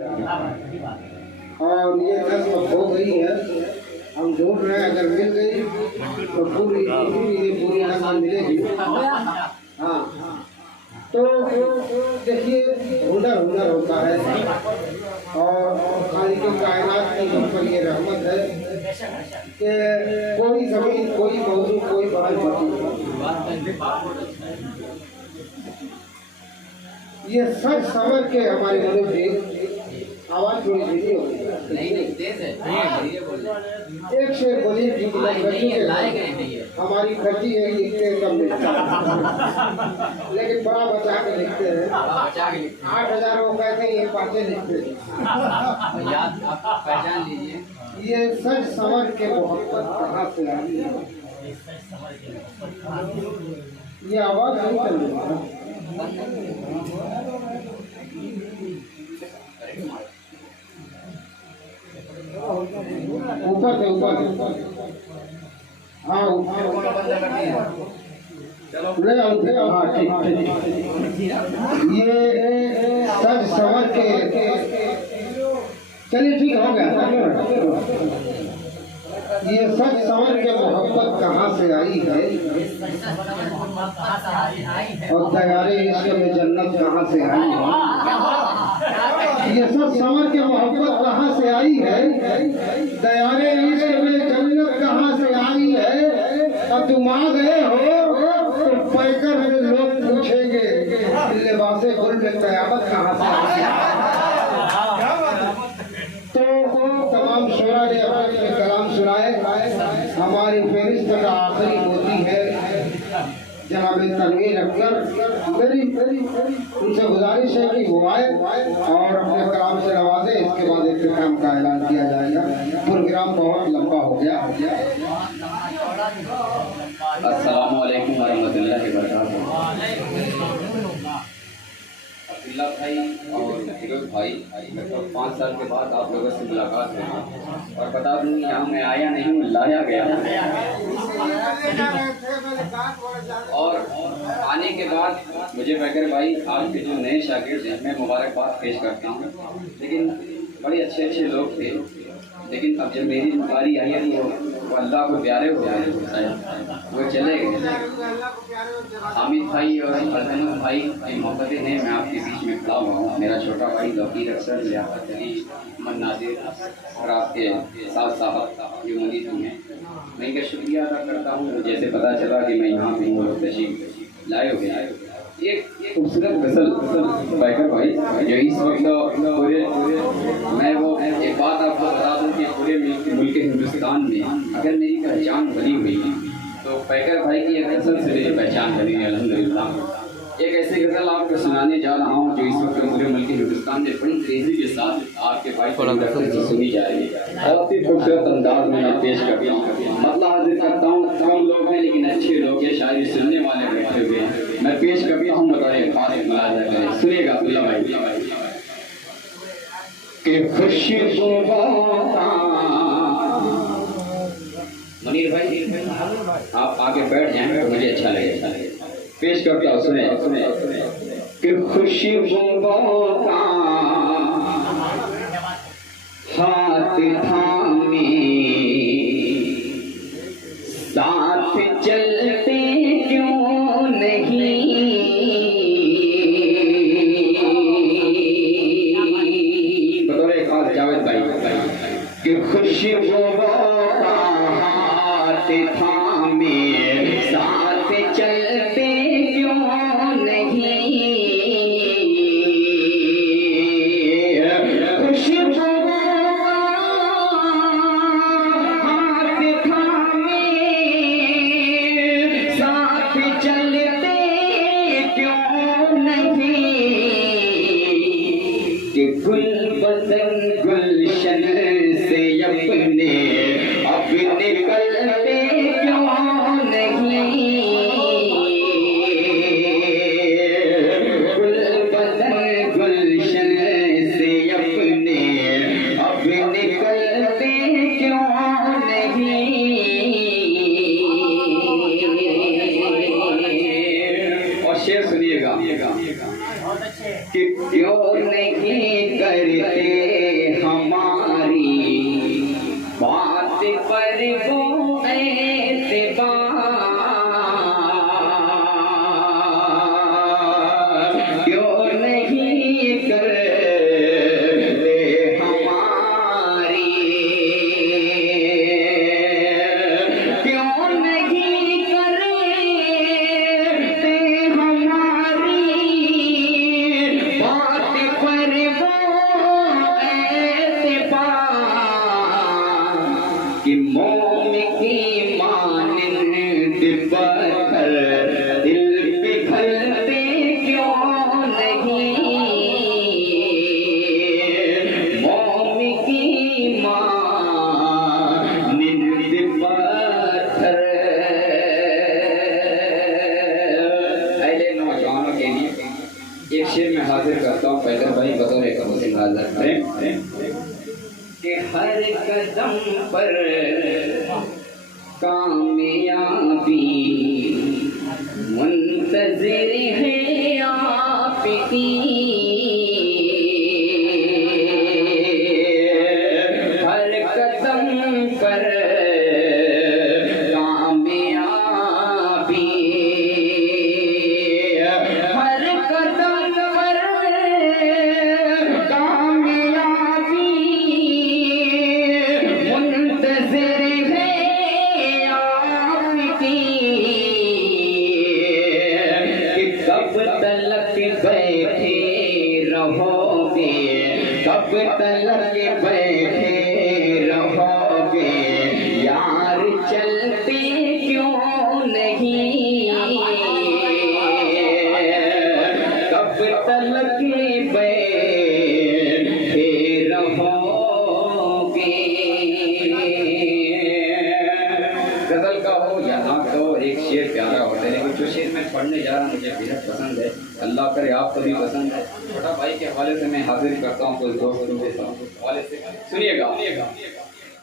और ये नस्ल हो गई है, हम ढूंढ रहे हैं, अगर मिल गई तो पूरी ये पूरी नस्ल मिलेगी। हाँ, तो देखिए हुनर हुनर होता है, और खाली के कायनात की हम पर ये रहमत है कि कोई जमीन, कोई मौजू, कोई बाल ये सच समझ के हमारे मनुष्य आवाज थोड़ी धीमी हो गई, एक शेर बोली हमारी खर्ची है, लिखते कम लेकिन बड़ा बचा के लिखते हैं। 8,000 वो कहते हैं, ये पाँचे लिखते हैं। पहचान लीजिए, ये सच समझ के मोहब्बत कहाँ से आई है, ये आवाज नहीं कर रही। ऊपर से ऊपर, हाँ हाँ ठीक। ये सच समझ के, चलिए ठीक हो गया। ये सच समझ के मोहब्बत कहाँ से आई है, और तैयारी इश्क में जन्नत कहाँ से आई है। ये सच समझ के मोहब्बत कहाँ से आई है, तैयारी इश्क में जन्नत कहाँ से आई है। और तुम आ गए हो तो पैकर में लोग पूछेंगे, लिबासे गुल में कयामत कहाँ से आई है। तमाम शोरा ने अपने कलाम सुनाए। हमारी फहरिस्त का आखिरी मोती है जनाब तनवीर अख्तर। मेरी उनसे गुजारिश है कि वो आए और अपने कलाम से नवाजे, इसके बाद इख्तिताम का ऐलान किया जाएगा। प्रोग्राम बहुत लंबा हो गया। अस्सलाम वालेकुम वरहमतुल्लाहि वबरकातुहू। अब्दुल्ला भाई और फिरोज भाई, लगभग 5 साल के बाद आप लोगों से मुलाकात हुई, और बता दूँ यहाँ मैं आया नहीं हूँ, लाया गया। और आने के बाद मुझे बैकर भाई आपके जो नए शागिर्द हैं, मैं मुबारकबाद पेश करता हूँ। लेकिन बड़े अच्छे अच्छे लोग थे, लेकिन अब जब मेरी बारी आई है तो वो अल्लाह को प्यारे हो गए, वो चले गए। हामिद भाई और फरजान भाई की मोहब्बतें हैं, मैं आपके बीच में खड़ा हुआ हूँ। मेरा छोटा भाई ज़कीर अक्सर, लियाकत अली, मोहम्मद नाजिर और आपके साथ साहब ये मौजूद हैं। मैं इनका शुक्रिया अदा करता हूँ। जैसे पता चला कि मैं यहाँ पे वो लोग तशरीफ लाए हुए हैं। एक खूबसूरत गज़ल बैकर भाई जो इस वक्त पूरे, मैं वो एक बात आपको बता दूँ कि पूरे मुल्क हिंदुस्तान में अगर मेरी पहचान बनी हुई तो बैकर भाई की एक गज़ल से मेरी पहचान बनी है अल्हम्दुलिल्लाह। एक ऐसी गज़ल आपको सुनाने जा रहा हूँ जो इस वक्त पूरे मुल्क हिंदुस्तान में बड़ी तेज़ी के साथ आपके भाई से सुनी जा रही है। बहुत ही खूबसूरत अंदाज में मैं पेश करता हूँ। मतलब हाजिर करता हूँ, कम लोग हैं लेकिन अच्छे लोग हैं, शायरी सुनने वाले बैठे हुए हैं। मैं पेश करता हूँ, बताइए खास मुलाजा करें, सुनिएगा अब्दुल्ला भाई। कि खुशी मुनीर भाई आप आगे बैठ जाएं तो मुझे अच्छा लगेगा। पेश करता हूँ, सुने कि खुशी का हाथ थामे साथ चलते क्यों नहीं, बतौर खास जावेद भाई कि खुशी का हाथ थामे साथ चलते क्यों नहीं, खुशी गुलशन से अपने अब निकलते क्यों नहीं, गुलबदन गुलशन से अपने अब निकलते क्यों नहीं। और शेर सुनिएगा कि क्यों नहीं करते चलते हमारी बात पर वो एतबार क्यों नहीं करते हमारी, क्यों नहीं करते हमारी बात पर वो एतबार कि मोम की मानिंद पत्थर दिल पिघलते क्यों नहीं, मोम की मानिंद पत्थर। अहले नौजवानों के लिए एक शेर में हाजिर करता हूँ पैदर भाई बतौर एक हाजिर करें कि हर कदम पर कामयाबी मुंतज़िर है आपकी, हर कदम पर कामयाबी, हर कदम पर कामयाबी मुंतज़िर है आपकी, कि कब तलक बैठे रहोगे, कब तलक बैठे रहोगे यार चलते क्यों नहीं, कब तलक बैठे रहोगे। गजल का हो या ना का हो एक शेर प्यारा होता है, लेकिन जो शेर मैं पढ़ने जा रहा हूँ मुझे बेहद पसंद है, अल्लाह करे आपको भी पसंद है। छोटा भाई के हवाले से मैं हाजिर करता हूँ कुछ दोस्तों के साथ हवाले से, सुनिएगा।